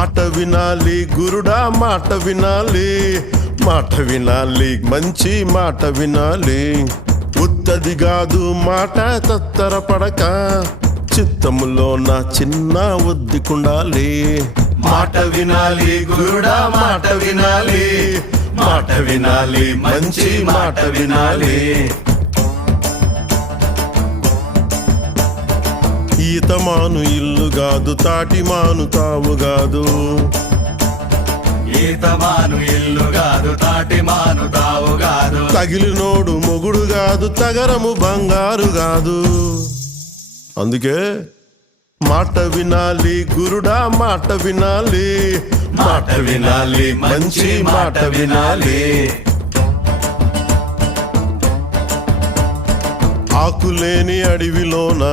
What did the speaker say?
మాట వినాలి గురుడా, మాట వినాలి, మాట వినాలి, మంచి మాట వినాలి. ఉత్తది కాదు మాట తత్తరపడక, చిత్తములో నా చిన్న ఒద్దికుండాలి. మాట వినాలి గురుడా, మాట వినాలి, మాట వినాలి, మంచి మాట వినాలి. ఈతమాను ఇల్లు కాదు, తాటిమాను తావు కాదు. ఈతమాను ఇల్లు కాదు, తాటిమాను తావు కాదు. తగిలినోడు మొగుడు కాదు, తగరము బంగారు కాదు. అందుకే మాట వినాలి గురుడా, మాట వినాలి, మాట వినాలి, మంచి మాట వినాలి. ఆకులేని అడవిలోన